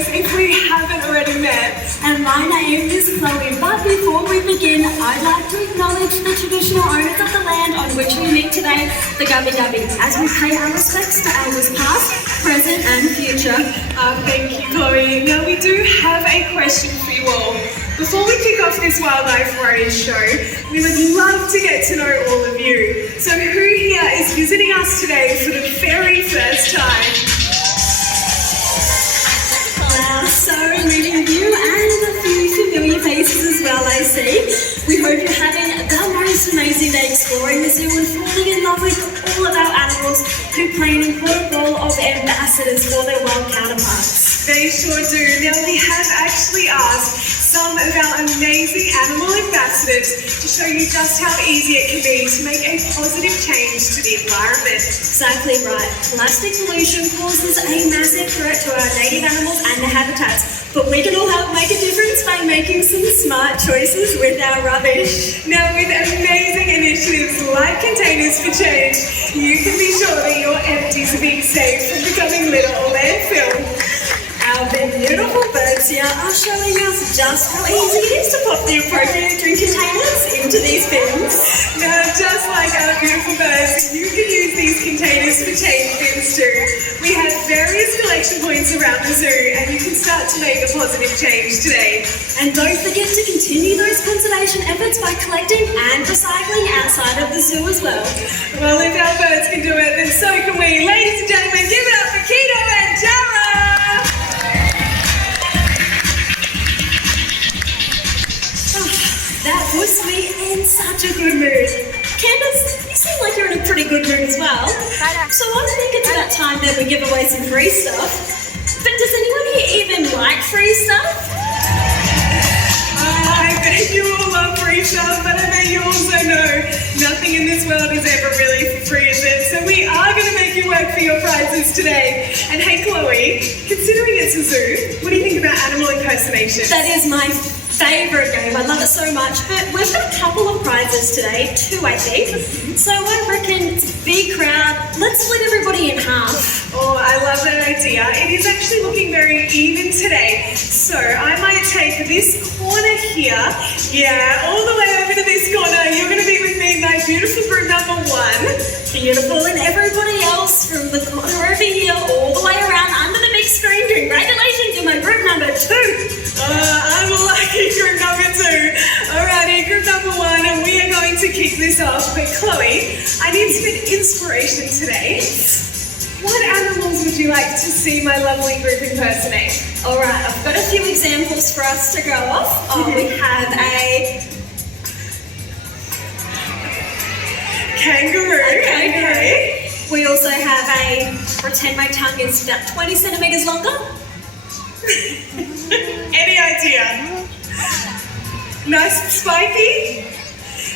entertainers if we haven't already met. And my name is Chloe, but before we begin, I'd like to acknowledge the traditional owners of the land on which we meet today, the Gubbi Gubbi, as we pay our respects to elders past, present and future. Thank you, Chloe. Now we do have a question for you all. Before we kick off this Wildlife Warriors show, we would love to get to know all of you. So who here is visiting us today for the very first time? Wow, so meeting you and a few familiar faces as well, I see. We hope you're having the most amazing day exploring the zoo and falling in love with all of our animals who play an important role of ambassadors for their wild counterparts. They sure do. Now we have actually asked some of our amazing animal ambassadors to show you just how easy it can be to make a positive change to the environment. Exactly right. Plastic pollution causes a massive threat to our native animals and their habitats, but we can all help make a difference by making some smart choices with our rubbish. Now with amazing initiatives like Containers for Change, you can be sure that your empties are being saved from becoming litter or landfill. Our beautiful birds here are showing us just how easy it is to pop the appropriate drink containers into these bins. Now, just like our beautiful birds, you can use these Containers for Change bins too. We have various collection points around the zoo and you can start to make a positive change today. And don't forget to continue those conservation efforts by collecting and recycling outside of the zoo as well. Well, if our birds can do it, then so can we. Ladies and gentlemen, give it up for Keto and Jara! That puts me in such a good mood. Candace, you seem like you're in a pretty good mood as well. So I think it's about time that we give away some free stuff. But does anyone here even like free stuff? I bet you all love free stuff, but I bet you also know nothing in this world is ever really for free, is it? So we are going to make you work for your prizes today. And hey, Chloe, considering it's a zoo, what do you think about animal impersonation? That is my favourite game. I love it so much. But we've got a couple of prizes today, 2 I think. So I reckon it's a big crowd. Let's split everybody in half. Oh, I love that idea. It is actually looking very even today. So I might take this corner here. Yeah, all the way over to this corner. You're going to be with me, my beautiful group number 1. Beautiful. And everybody else from the corner over here, all the way around under the big screen. Congratulations, you're my group number 2. I'm lucky group number 2. Alrighty, group number 1, and we are going to kick this off. But Chloe, I need some inspiration today. What animals would you like to see my lovely group impersonate? Alright, I've got a few examples for us to go off. We have a kangaroo. Okay. We also have a, pretend my tongue is about 20 centimetres longer. Any idea? Nice and spiky?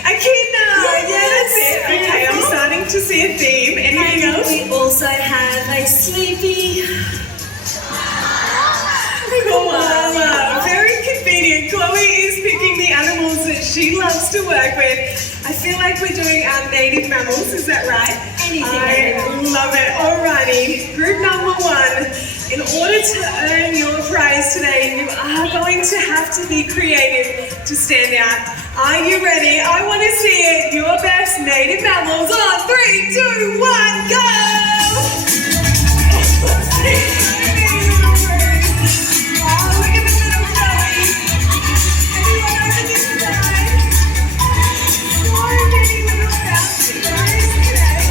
Echidna! Yeah, that's it. Okay, I'm starting to see a theme. Anything else? We also have a sleepy koala. Very convenient. Chloe is picking the animals that she loves to work with. I feel like we're doing our native mammals, is that right? Anything. I love it. Alrighty, group number 1. In order to earn your prize today, you are going to have to be creative to stand out. Are you ready? I want to see it. Your best native mammals on 3, 2, 1, go! Oh, look at the little Chloe. Anyone over this side? So many little bouncy guys today.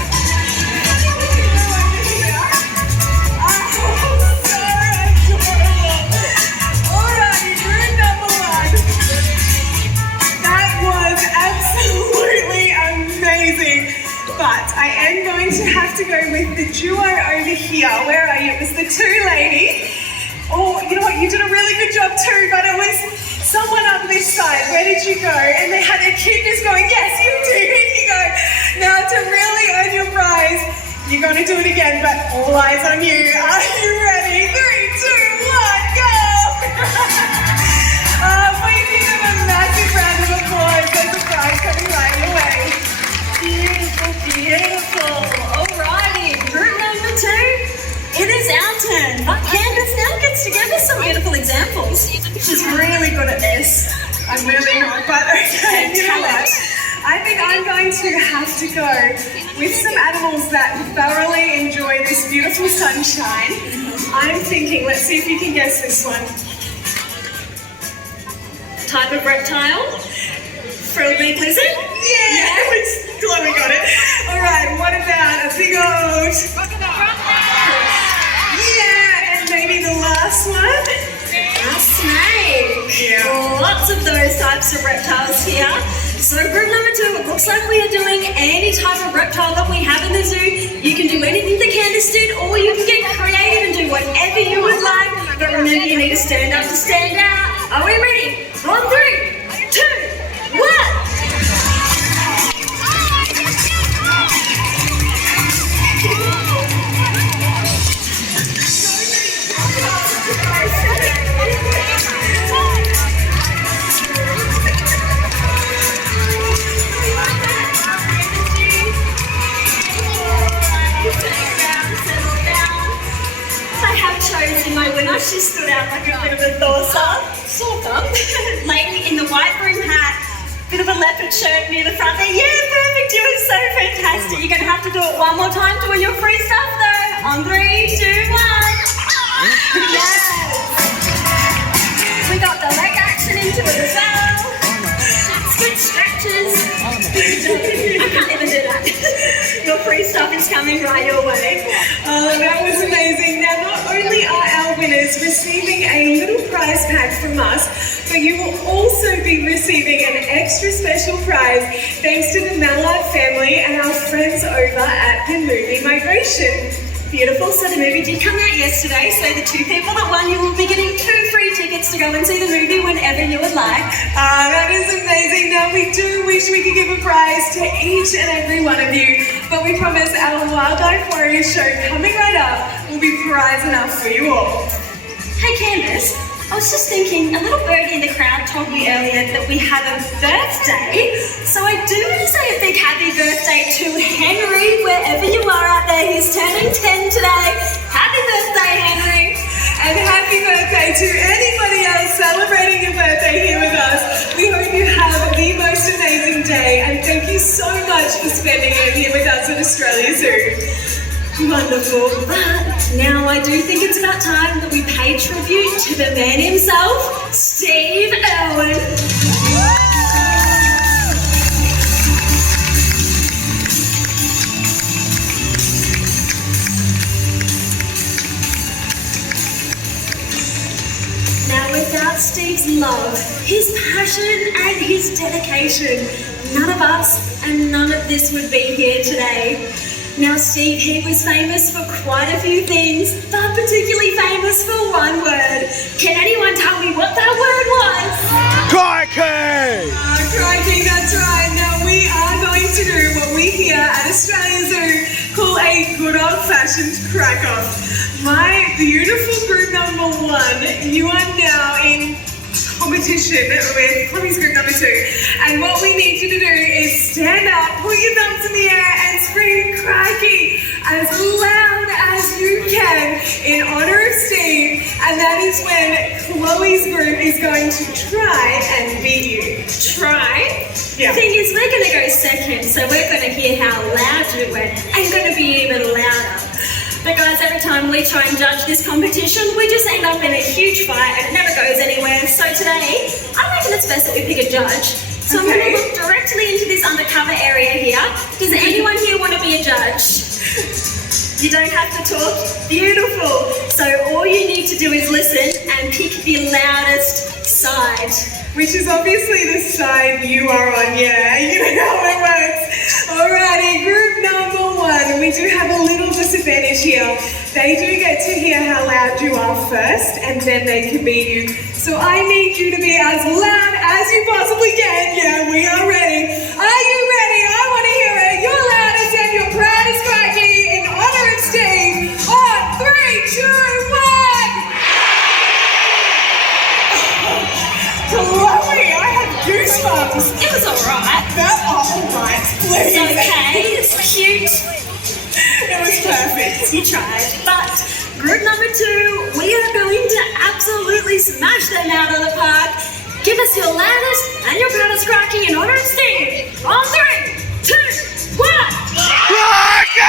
But I am going to have to go with the duo over here. Where are you? It was the 2 ladies. Oh, you know what? You did a really good job too, but it was someone up this side. Where did you go? And they had their kid just going, yes, you did. Here you go. Now, to really earn your prize, you're going to do it again, but all eyes on you. Are you ready? 3, 2, 1, go! Please give them a massive round of applause. There's a prize coming right your way. Beautiful, beautiful. Alrighty, group number 2. It is our turn. But Candace now gets pieced together some beautiful examples. She's really good at this. I'm really not, but okay, you know what? I think I'm going to have to go with some animals that thoroughly enjoy this beautiful sunshine. I'm thinking, let's see if you can guess this one. Type of reptile? Frilled beak lizard? Yeah, Chloe got it. All right, what about a big old... Yeah, and maybe the last one? A snake. Yeah. Lots of those types of reptiles here. So group number 2, it looks like we are doing any type of reptile that we have in the zoo. You can do anything that Candace did, or you can get creative and do whatever you would like. But remember, you need to stand up to stand out. Are we ready? On 3, 2, 1. My winner, she stood out like a bit of a sort of lady in the white brim hat, bit of a leopard shirt near the front there. Yeah, perfect, you were so fantastic. You're going to have to do it one more time doing your free stuff though. On 3, 2, 1. Yes! We got the leg action into it as well. Good stretches. I can't even do that. Your free stuff is coming right your way. Oh, that was amazing. Now, not only are our winners receiving a little prize pack from us, but you will also be receiving an extra special prize thanks to the Mallard family and our friends over at the Movie Migration. Beautiful. So the movie did come out yesterday, so the 2 people that won, you will be getting 2 free tickets to go and see the movie whenever you would like. That is amazing. Now, we do wish we could give a prize to each and every one of you, but we promise our Wildlife Warriors show coming right up will be prize enough for you all. Hey Candace, I was just thinking, a little birdie in the crowd told me earlier that we have a birthday, so I do want to say a big happy birthday to Henry, wherever you are out there. He's turning 10 today. Happy birthday, Henry. And happy birthday to anybody else celebrating your birthday here with us. We hope you have the most amazing day, and thank you so much for spending it here with us at Australia Zoo. Wonderful, but now I do think it's about time that we pay tribute to the man himself, Steve Irwin. Now without Steve's love, his passion and his dedication, none of us and none of this would be here today. Now Steve, he was famous for quite a few things, but particularly famous for one word. Can anyone tell me what that word was? Crikey! Crikey, that's right. Now we are going to do what we here at Australia Zoo call a good old-fashioned crack-off. My beautiful group number 1, you are now in competition with Chloe's group number 2, and what we need you to do is stand up, put your thumbs in the air and scream crikey as loud as you can in honor of Steve, and that is when Chloe's group is going to try and beat you. Try? Yeah. The thing is, we're going to go second, so we're going to hear how loud you went and going to be even louder. But guys, every time we try and judge this competition, we just end up in a huge fight and it never goes anywhere. So today, I reckon it's best that we pick a judge. So I'm going to look directly into this undercover area here. Does anyone here want to be a judge? You don't have to talk. Beautiful. So all you need to do is listen and pick the loudest side. Which is obviously the side you are on, yeah? You know how it works. Alrighty, group number 1. We do have a little disadvantage here. They do get to hear how loud you are first, and then they can beat you. So I need you to be as loud as you possibly can. Yeah, we are ready. Are you ready? I want to hear it. Your loudest and your proudest crikey in honor of Steve. On 3, 2, 1. Chloe, I have goosebumps. It was alright. That's alright, please. It's okay, it's cute. It was perfect. You tried. But Group number 2, we are going to absolutely smash them out of the park. Give us your loudest and your proudest cracking in honor of Steve. On 3, 2, 1. Crocodile!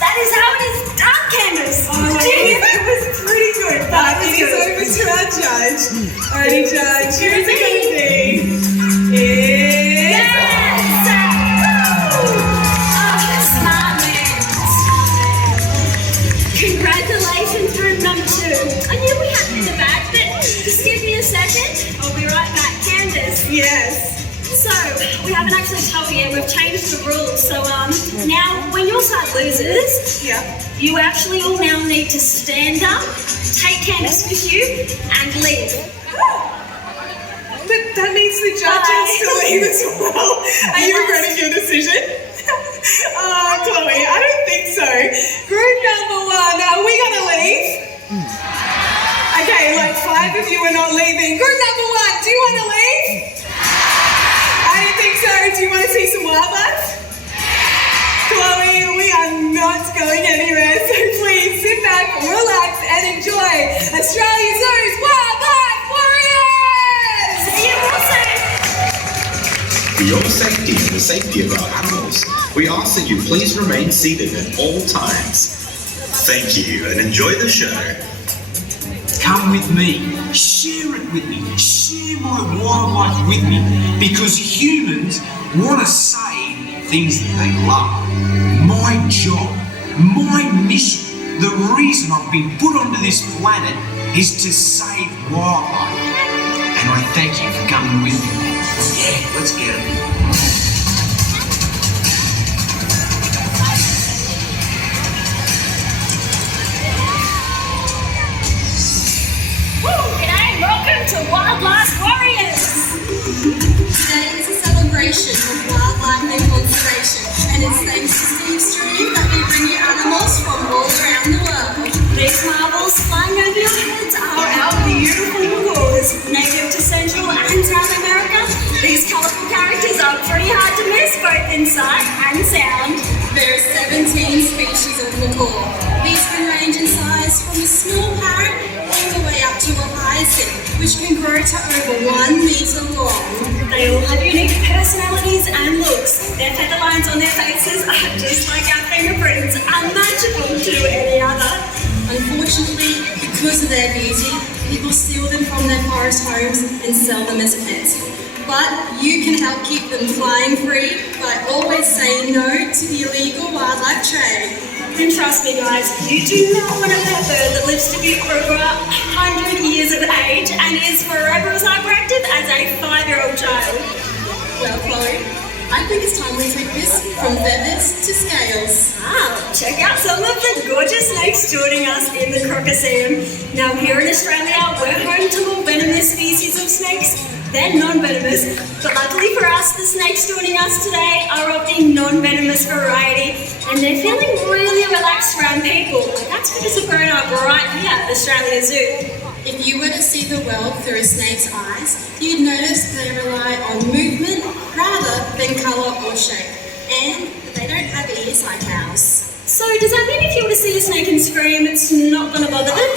That is how it is done, Candace. Oh, it was pretty good, but it is over to our judge. Alrighty, judge, who is it going to be? It's... Smart man. Congratulations, group number 2. I knew we had it in the bag, but just give me a second. I'll be right back, Candace. Yes. So, we haven't actually told you yet, we've changed the rules. So, now, when your side loses, Yeah. you actually all now need to stand up, take Candace with you, and leave. But that means the judge has to leave as well. Are you regretting your decision? Chloe, I don't think so. Group number 1, are we going to leave? Okay, like 5 of you are not leaving. Group number 1, do you want to leave? I don't think so. Do you want to see some wildlife? Chloe, we are not going anywhere, so please sit back, relax, and enjoy Australia Zoo's Wildlife Warriors! See you all soon. For your safety and the safety of our animals, we ask that you please remain seated at all times. Thank you and enjoy the show. Come with me, share it with me, share my wildlife with me, because humans want to save things that they love. My job, my mission, the reason I've been put onto this planet is to save wildlife. And I thank you for coming with me. Yeah, let's get it. G'day, welcome to Wildlife Warriors. Today is a celebration of wildlife and conservation, and it's thanks to Steve's stream that we bring you animals from all around the world. These marbles flying over your heads are our beautiful macaws, native to Central and South America. These colourful characters are pretty hard to miss, both in sight and sound. There are 17 species of macaw. These can range in size from a small parrot all the way up to a hyacinth, which can grow to over 1 metre long. They all have unique personalities and looks. Their feather lines on their faces are just like our fingerprints, unmatchable to any other. Unfortunately, because of their beauty, people steal them from their forest homes and sell them as pets. But you can help keep them flying free by always saying no to the illegal wildlife trade. And trust me guys, you do not want a pet bird that lives to be over 100 years of age and is forever as hyperactive as a 5-year-old child. Well, Chloe, I think it's time we take this from feathers to scales. Check out some of the gorgeous snakes joining us in the Crocodile. Now here in Australia, we're home to more venomous species of snakes than non-venomous, but luckily for us, the snakes joining us today are of the non-venomous variety, and they're feeling really relaxed around people. That's because they've grown up right here at Australia Zoo. If you were to see the world through a snake's eyes, you'd notice they rely on movement rather than colour or shape, and they don't have ears like ours. So does that mean if you were to see a snake and scream, it's not going to bother them?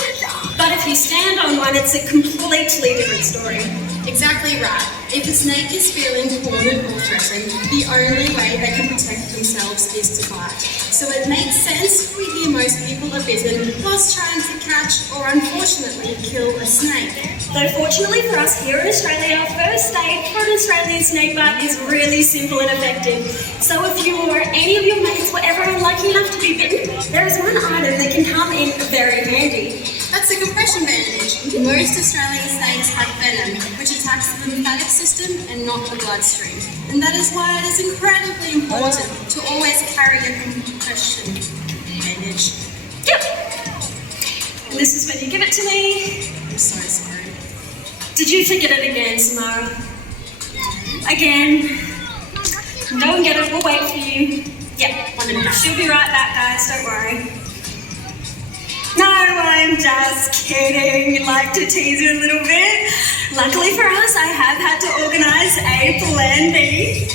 But if you stand on one, it's a completely different story. Exactly right. If a snake is feeling cornered or threatened, the only way they can protect themselves is to bite. So it makes sense we hear most people are bitten whilst trying to catch or unfortunately kill a snake. Though fortunately for us here in Australia, first aid for an Australian snake bite is really simple and effective. So if you or any of your mates were ever unlucky enough to be bitten, there is one item that can come in very handy. That's a compression bandage. Most Australian snakes have venom, which attacks the lymphatic system and not the bloodstream. And that is why it is incredibly important to always carry a compression bandage. Yep. And this is when you give it to me. I'm so sorry. Did you forget it again, Samara? Again. Go and get it, we'll wait for you. Yep, 1 minute. She'll be right back, guys, don't worry. No, I'm just kidding. Like to tease you a little bit. Luckily for us, I have had to organise a plan B.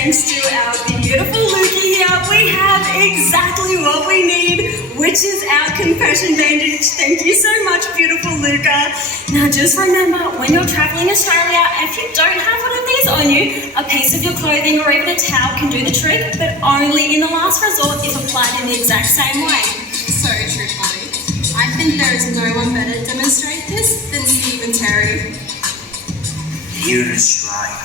thanks to our beautiful Lukey here, we have exactly what we need, which is our compression bandage. Thank you so much, beautiful Luca. Now just remember, when you're traveling Australia, if you don't have one of these on you, a piece of your clothing or even a towel can do the trick, but only in the last resort if applied in the exact same way. So true, Polly. I think there is no one better to demonstrate this than Steve and Terry. Here in Australia,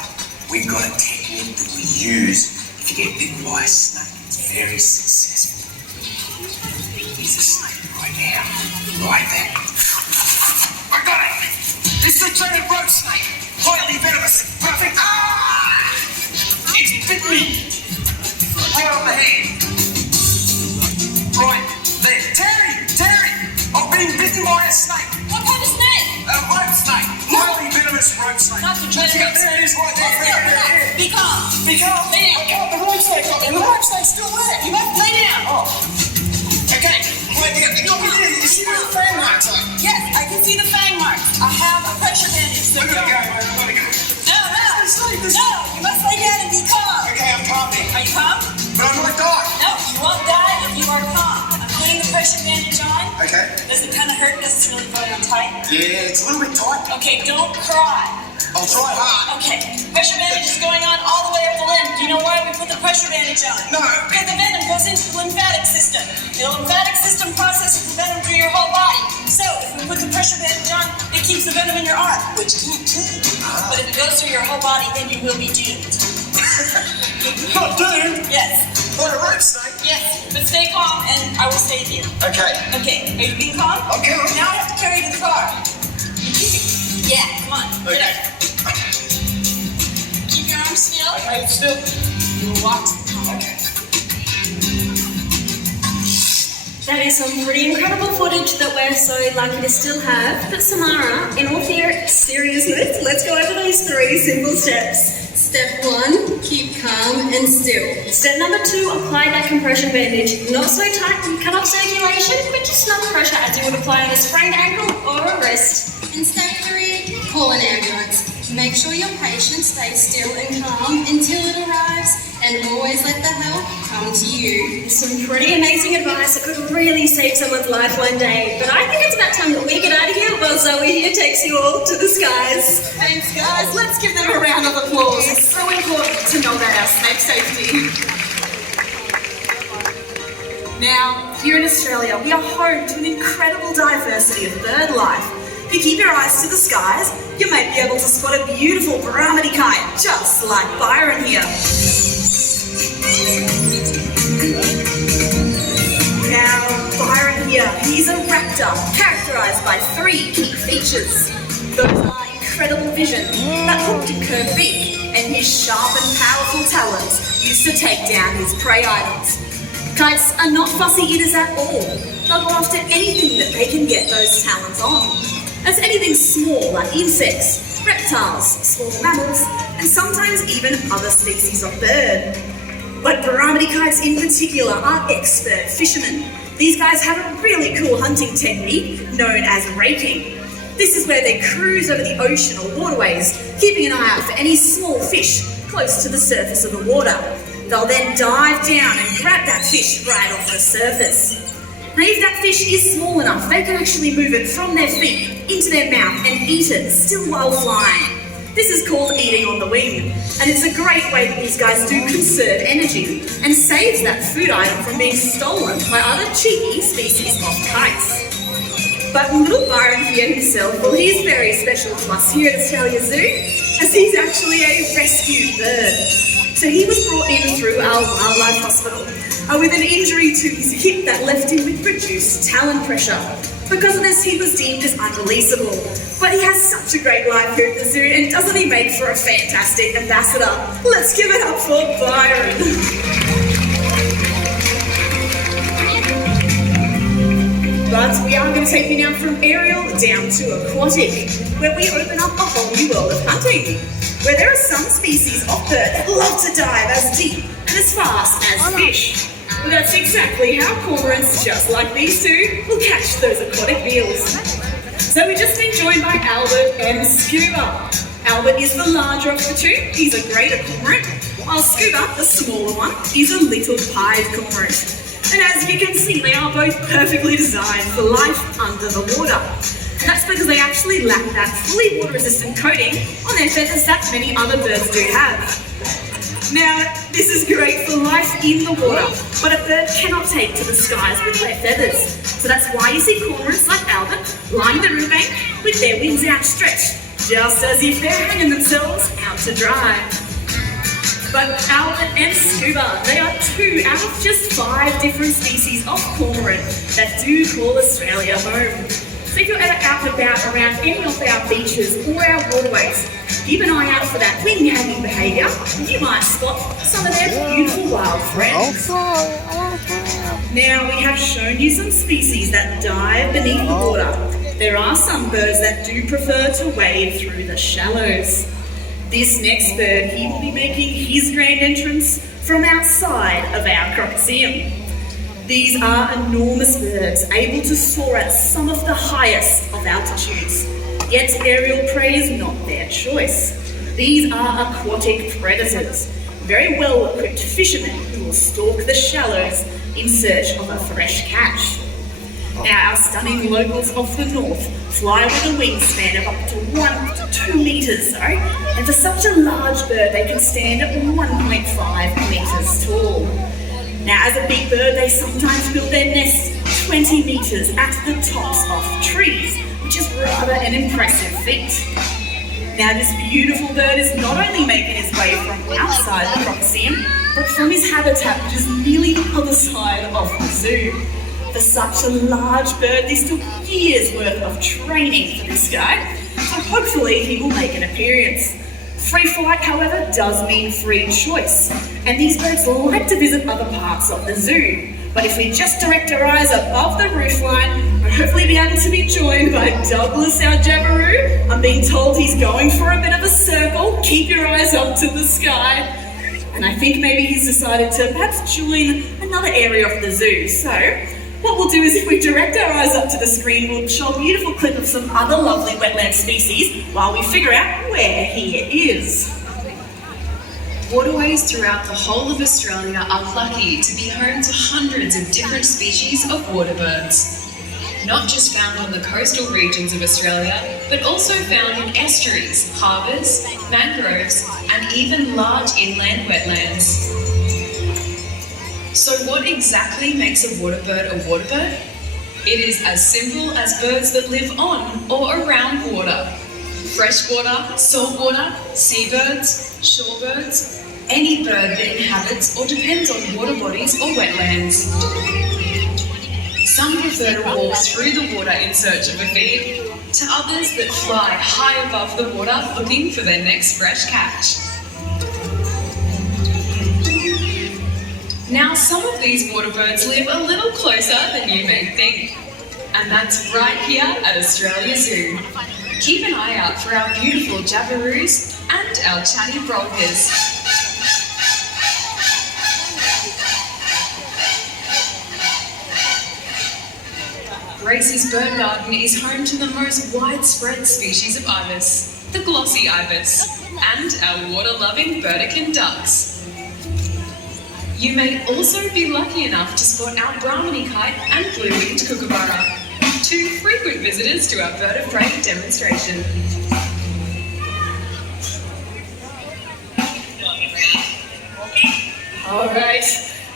we've got a technique that we use if you get bitten by a snake. It's very successful. Here's a snake right now. Right there. I got it! It's the giant road snake. Highly venomous. Perfect. Ah! It's bit me. Right on the hand. Right there. Terry! I've been bitten by a snake. What kind of snake? A road snake. Highly venomous road snake. Not the There it is right there. Be calm. Be calm. Lay down. I got the road snake up there. The road snake's still there. You must lay down. Oh. Okay. Right there. You see where the fang marks are? Yes, I can see the fang marks. I have a pressure bandage. So I'm gonna go, man. I'm gonna go. No, you must lay down and be calm. Okay, I'm calm then. Are you calm? But I might die. No, you won't die if you are calm. I'm putting the pressure bandage on. Okay. Does it kind of hurt because it's really going on tight? Yeah, it's a little bit tight. Okay, don't cry. I'll try hard. Okay, pressure bandage is going on all the way up the limb. Do you know why we put the pressure bandage on? No. Because the venom goes into the lymphatic system. The lymphatic system processes the venom through your whole body. So if we put the pressure bandage on, it keeps the venom in your arm, which can't kill you. But if it goes through your whole body, then you will be doomed. Not doomed. Yes. What a road snake. Yes, but stay calm and I will save you. Okay. Okay, are you being calm? I'm calm. Now I have to carry you to the car. Yeah, come on. Get Okay. up. Keep your arms still. Okay, still. You will walk to the car. Okay. That is some pretty incredible footage that we're so lucky to still have. But Samara, in all seriousness, let's go over those 3 simple steps. Step 1, keep calm and still. Step number 2, apply that compression bandage. Not so tight you cut off circulation, but just enough pressure as you would apply on a sprained ankle or a wrist. And step 3, call an ambulance. Make sure your patient stays still and calm until it arrives, and always let the help come to you. Some pretty amazing advice that could really save someone's life one day. But I think it's about time that we get out of here while Zoe here takes you all to the skies. Thanks, guys. Let's give them a round of applause. It's so important to know about our snake safety. Now, here in Australia, we are home to an incredible diversity of bird life. If you keep your eyes to the skies, you might be able to spot a beautiful Beerwah kite, just like Byron here. Now, Byron here, he's a raptor, characterised by 3 key features. Those are incredible vision, that hooked and curved beak, and his sharp and powerful talons used to take down his prey items. Kites are not fussy eaters at all. They'll go after anything that they can get those talons on. That's anything small like insects, reptiles, small mammals, and sometimes even other species of bird. But Beerwah kites in particular are expert fishermen. These guys have a really cool hunting technique known as raking. This is where they cruise over the ocean or waterways, keeping an eye out for any small fish close to the surface of the water. They'll then dive down and grab that fish right off the surface. Now, if that fish is small enough, they can actually move it from their feet into their mouth and eat it, still while flying. This is called eating on the wing, and it's a great way that these guys do conserve energy and saves that food item from being stolen by other cheeky species of kites. But little Byron here himself, well, he's very special to us here at Australia Zoo, as he's actually a rescue bird. So he was brought in through our wildlife hospital with an injury to his hip that left him with reduced talon pressure. Because of this, he was deemed as unreleasable. But he has such a great life here at the zoo, and doesn't he make for a fantastic ambassador? Let's give it up for Byron. But we are going to take you now from aerial down to aquatic, where we open up a whole new world of hunting, where there are some species of bird that love to dive as deep and as fast as fish. Well, that's exactly how cormorants, just like these two, will catch those aquatic meals. So we've just been joined by Albert and Scuba. Albert is the larger of the two. He's a greater cormorant, while Scuba, the smaller one, is a little pied cormorant. And as you can see, they are both perfectly designed for life under the water. And that's because they actually lack that fully water-resistant coating on their feathers that many other birds do have. Now, this is great for life in the water, but a bird cannot take to the skies with their feathers. So that's why you see cormorants like Albert lying the riverbank with their wings outstretched, just as if they're hanging themselves out to dry. But Albert and Scuba, they are 2 out of just 5 different species of cormorant that do call Australia home. So if you're ever out and about around any of our beaches or our waterways, keep an eye out for that wing-hanging behaviour, and you might spot some of their beautiful wild friends. Now, we have shown you some species that dive beneath the water. There are some birds that do prefer to wade through the shallows. This next bird, he will be making his grand entrance from outside of our Crocodile. These are enormous birds, able to soar at some of the highest of altitudes. Yet aerial prey is not their choice. These are aquatic predators, very well-equipped fishermen who will stalk the shallows in search of a fresh catch. Now, our stunning locals of the north fly with a wingspan of up to 1 to 2 metres, and for such a large bird, they can stand at 1.5 metres tall. Now, as a big bird, they sometimes build their nests 20 metres at the tops of trees, which is rather an impressive feat. Now, this beautiful bird is not only making his way from outside the Crocodile, but from his habitat, which is nearly the other side of the zoo. For such a large bird, this took years worth of training for this guy, so hopefully he will make an appearance. Free flight, however, does mean free choice, and these birds like to visit other parts of the zoo. But if we just direct our eyes above the roofline, we'll hopefully be able to be joined by Douglas, our jabiru. I'm being told he's going for a bit of a circle. Keep your eyes up to the sky. And I think maybe he's decided to perhaps join another area of the zoo. So what we'll do is, if we direct our eyes up to the screen, we'll show a beautiful clip of some other lovely wetland species while we figure out where he is. Waterways throughout the whole of Australia are lucky to be home to hundreds of different species of water birds. Not just found on the coastal regions of Australia, but also found in estuaries, harbours, mangroves, and even large inland wetlands. So what exactly makes a water bird? It is as simple as birds that live on or around water. Freshwater, saltwater, seabirds, shorebirds, any bird that inhabits or depends on water bodies or wetlands. Some prefer to walk through the water in search of a feed, to others that fly high above the water looking for their next fresh catch. Now, some of these water birds live a little closer than you may think, and that's right here at Australia Zoo. Keep an eye out for our beautiful jabiroos and our chatty broncos. Grace's Bird Garden is home to the most widespread species of ibis, the glossy ibis, and our water-loving Burdekin ducks. You may also be lucky enough to spot our Brahminy kite and blue-winged kookaburra, 2 frequent visitors to our bird of prey demonstration. Alright,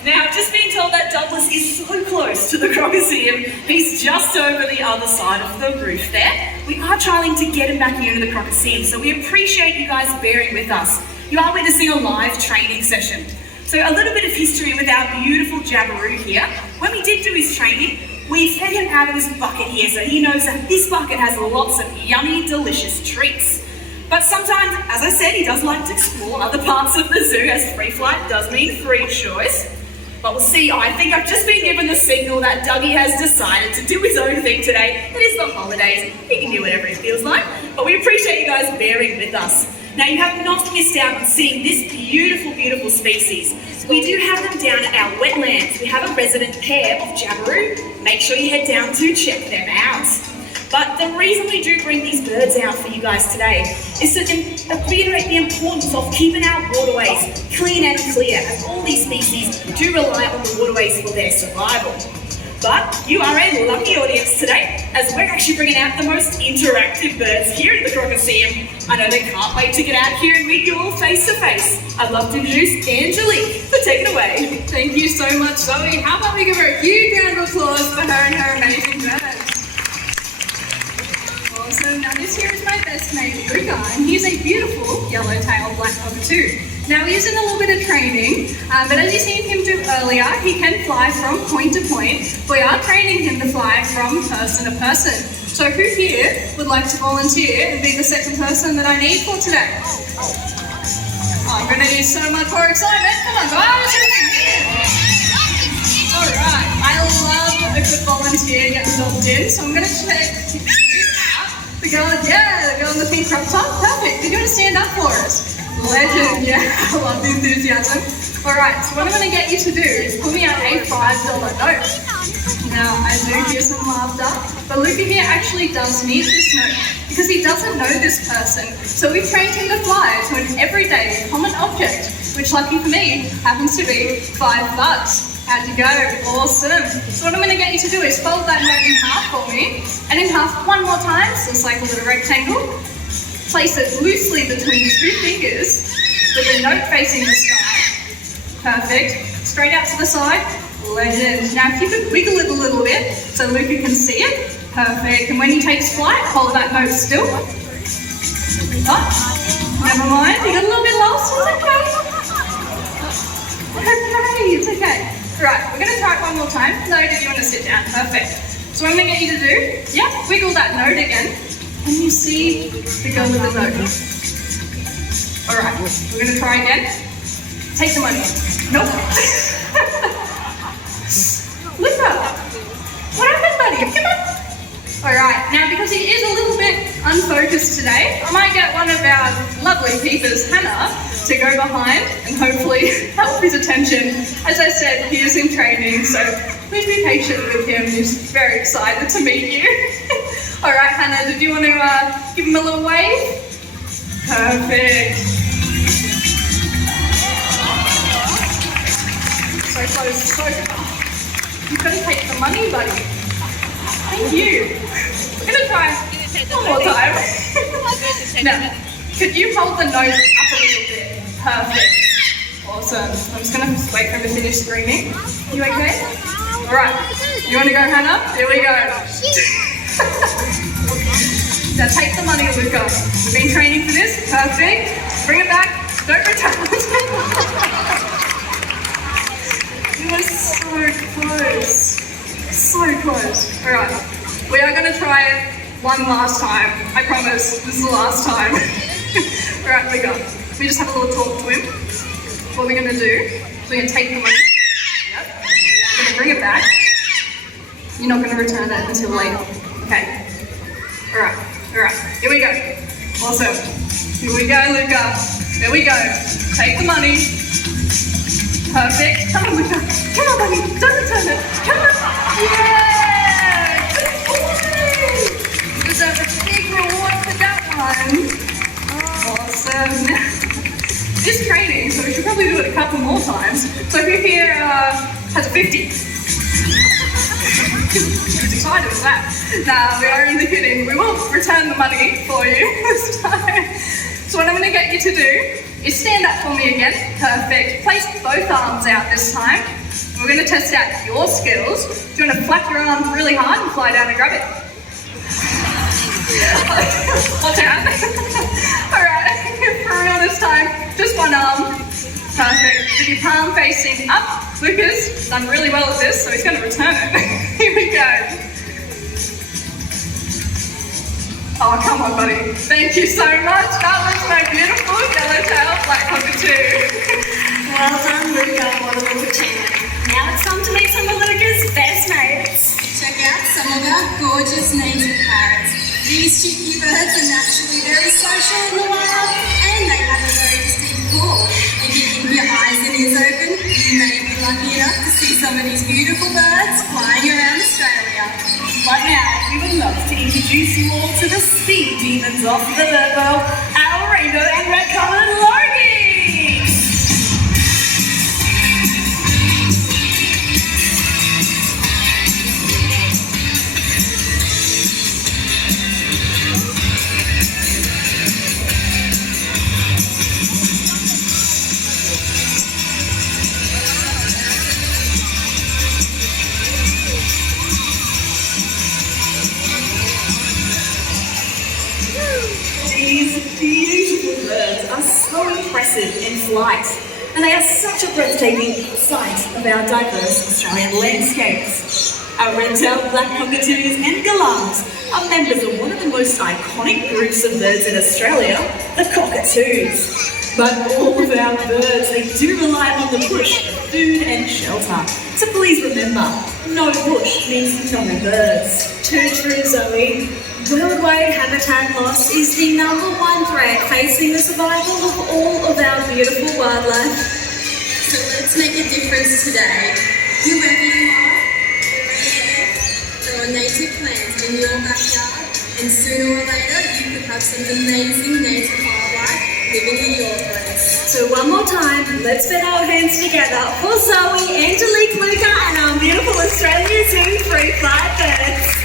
now I've just been told that Douglas is so close to the Crocodile. He's just over the other side of the roof there. We are trying to get him back into the Crocodile, so we appreciate you guys bearing with us. You are witnessing a live training session. So a little bit of history with our beautiful jabiru here. When we did do his training, we fed him out of this bucket here, so he knows that this bucket has lots of yummy, delicious treats. But sometimes, as I said, he does like to explore other parts of the zoo, as free flight does mean free choice. But we'll see. I think I've just been given the signal that Dougie has decided to do his own thing today. It is the holidays. He can do whatever he feels like. But we appreciate you guys bearing with us. Now, you have not missed out on seeing this beautiful, beautiful species. We do have them down at our wetlands. We have a resident pair of jabiru. Make sure you head down to check them out. But the reason we do bring these birds out for you guys today is to reiterate the importance of keeping our waterways clean and clear, as all these species do rely on the waterways for their survival. But you are a lucky audience today, as we're actually bringing out the most interactive birds here at the Crocodile. I know they can't wait to get out here and meet you all face to face. I'd love to introduce Angelique, so take it away. Thank you so much, Zoe. How about we give her a huge round of applause for her and her amazing birds. Awesome. Now this here is my best mate, Luca, and he's a beautiful yellow-tailed black cockatoo. Now he is in a little bit of training, but as you've seen him do earlier, he can fly from point to point. We are training him to fly from person to person. So who here would like to volunteer and be the second person that I need for today? Oh, I'm going to need so much more excitement. Come on, guys. All right. I love a good volunteer getting involved in, so I'm going to check the girl in the pink crop top. Perfect. You're going to stand up for us. Legend, yeah, I love the enthusiasm. Alright, so what I'm going to get you to do is pull me out a $5 note. Now, I do hear some laughter, but Luca here actually does need this note because he doesn't know this person. So we've trained him to fly to an everyday common object, which lucky for me happens to be $5. How'd you go? Awesome. So what I'm going to get you to do is fold that note in half for me, and in half one more time, so it's like a little rectangle. Place it loosely between your two fingers with the note facing the sky. Perfect. Straight out to the side. Legend. Now if you could wiggle it a little bit so Luca can see it. Perfect. And when he takes flight, hold that note still. Oh, never mind. You got a little bit lost. It's okay. It's okay. Right, we're going to try it one more time. No, did you want to sit down? Perfect. So what I'm going to get you to do, wiggle that note again. And you see the girl with the note. Alright, we're going to try again. Take the money. Nope. Luca, what happened, buddy? Come on. Alright, now because he is a little bit unfocused today, I might get one of our lovely peepers, Hannah, to go behind and hopefully help his attention. As I said, he is in training, so please be patient with him. He's very excited to meet you. Alright, Hannah, did you want to give him a little wave? Perfect. So close, so close. You've got to take the money, buddy. Thank you. We're going to try one more time. Now, could you hold the note up a little bit? Perfect. Awesome. I'm just going to wait for him to finish screaming. You okay? Alright. You want to go, Hannah? Here we go. Now take the money, Luca. We've been training for this. Perfect. Bring it back. Don't return it. You were so close. So close. Alright. We are going to try it one last time. I promise. This is the last time. Alright, Luca. We just have a little talk to him. What we're going to do is we're going to take the money. Yep. We're going to bring it back. You're not going to return it until later. Okay. Alright. Here we go. Awesome. Here we go, Luca. There we go. Take the money. Perfect. Come on, Luca. Come on, buddy. Don't return it. Come on. Yeah! Good boy! You deserve a big reward for that one. Awesome. This training, so we should probably do it a couple more times. So who here has a 50? Who's excited with that? Nah, we are only kidding. We will return the money for you this time. So what I'm going to get you to do is stand up for me again. Perfect. Place both arms out this time. We're going to test out your skills. Do you want to flap your arms really hard and fly down and grab it? Watch out. Alright, for real this time. Just one arm. Perfect. With your palm facing up. Luca's done really well at this, so he's going to return it. Here we go. Oh, come on, buddy. Thank you so much. That was my beautiful yellow-tailed black cockatoo. Well done, Luca. What a little achievement. Now it's time to meet some of Luca's best mates. Check out some of our gorgeous native parrots. These cheeky birds are naturally very social in the wild, and they have a very distinct call. If you keep your eyes and ears open, you may be lucky enough to see some of these beautiful birds flying around Australia. But now, we would love to introduce you all to the speed demons of the Beerwah, our rainbow and so impressive in flight, and they are such a breathtaking sight of our diverse Australian landscapes. Our red-tailed black cockatoos and galahs are members of one of the most iconic groups of birds in Australia, the cockatoos. But all of our birds, they do rely on the bush for food and shelter. So please remember, no bush means no birds. Too true, Zoe. Worldwide habitat loss is the #1 threat facing the survival of all of our beautiful wildlife. So let's make a difference today. Whoever you are, wherever you live, there are native plants in your backyard, and sooner or later you could have some amazing native wildlife living in your place. So one more time, let's put our hands together for Zoe, Angelique, Luca, and our beautiful Australia Zoo free flight birds.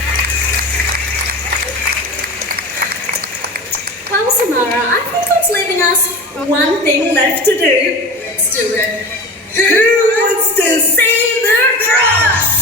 Well, Samara, I think it's leaving us one thing left to do. Let's do it. Who wants to see the cross?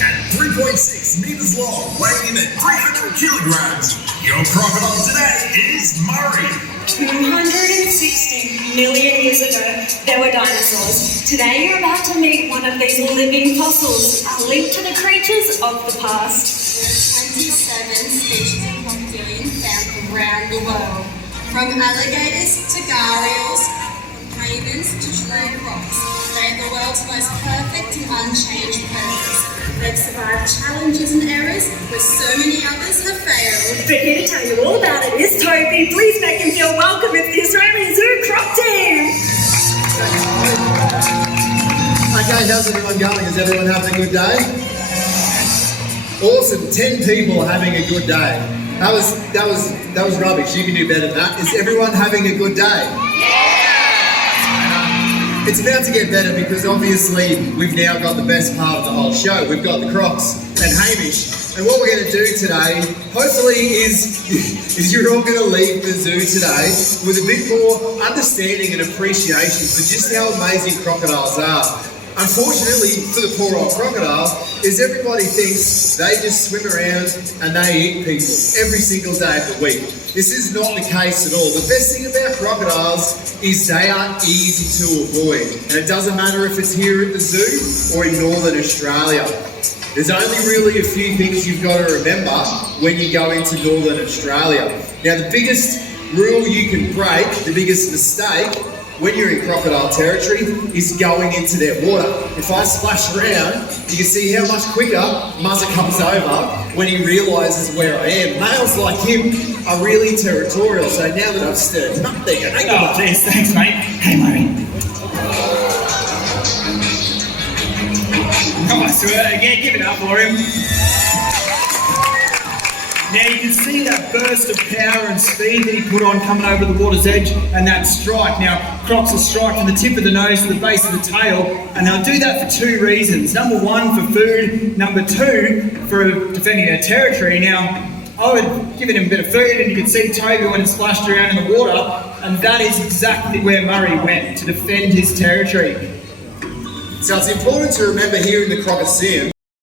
At 3.6 meters long, weighing in at 300 kilograms, your crocodile today is Murray. 260 million years ago, there were dinosaurs. Today, you're about to meet one of these living fossils, a link to the creatures of the past. There are 27 species of crocodile found around the world, from alligators to gharials, from ravens to true crocs. They are the world's most perfect and unchanged predators. They've survived challenges and errors where so many others have failed. But here to tell you all about it is Toby. Please make him feel welcome with the Australian Zoo Croc Team. Okay, how's everyone going? Is everyone having a good day? Awesome, 10 people having a good day. That was rubbish. You can do better than that. Is everyone having a good day? It's about to get better because obviously we've now got the best part of the whole show. We've got the Crocs and Hamish. And what we're going to do today, hopefully, is you're all going to leave the zoo today with a bit more understanding and appreciation for just how amazing crocodiles are. Unfortunately for the poor old crocodile, is everybody thinks they just swim around and they eat people every single day of the week. This is not the case at all. The best thing about crocodiles is they are easy to avoid. And it doesn't matter if it's here at the zoo or in Northern Australia. There's only really a few things you've got to remember when you go into Northern Australia. Now, the biggest rule you can break, the biggest mistake, when you're in crocodile territory is going into their water. If I splash around, you can see how much quicker Muzza comes over when he realises where I am. Males like him are really territorial, so now that I've stirred up there, thank you. Oh, geez, thanks, mate. Hey, Murray. Nice work. Again, give it up for him. Now you can see that burst of power and speed that he put on coming over the water's edge and that strike. Now, Crocs will strike from the tip of the nose to the base of the tail, and they'll do that for two reasons. Number one, for food. Number two, for defending their territory. Now, I would give him a bit of food, and you can see Toby went and splashed around in the water, and that is exactly where Murray went, to defend his territory. So it's important to remember here in the Crocodile,